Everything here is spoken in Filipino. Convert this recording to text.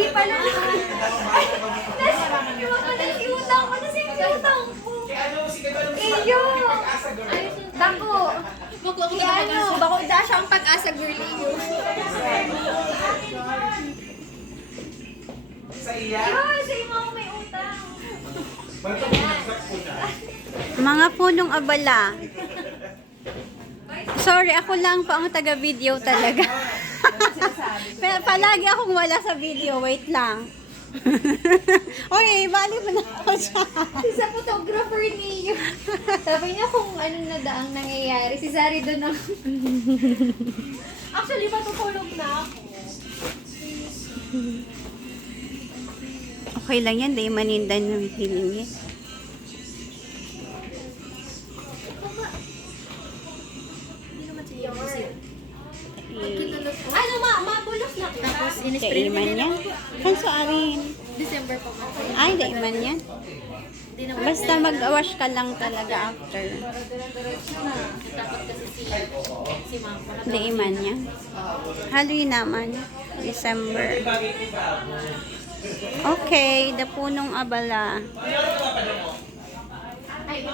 Hindi pala. Ay, nasiutang ko. Nasiutang ko. Iyo. Bako. Bako da siya ang pag-asa girl iyo. Sa iya? Sa iyo ako may utang. Mga punong abala. Sorry, ako lang po ang taga-video talaga. Pero palagi akong wala sa video. Wait lang. Okay, bali mo na ako siya. Sa photographer niyo. Sabi niya kung anong nadaang nangyayari. Si Zari doon ang... Actually, matutulog na ako. Okay lang yan, dahil manindan ng feeling niya. Ano mabulos na. Tapos in-spray Daiman yan. Kanso arin. December pa ba? Ay, daiman yan. Basta mag-wash ka lang talaga after. Dapat kasi si Mama. Daiman yan. Haloy naman. December. Okay, dapunong abala. Ay,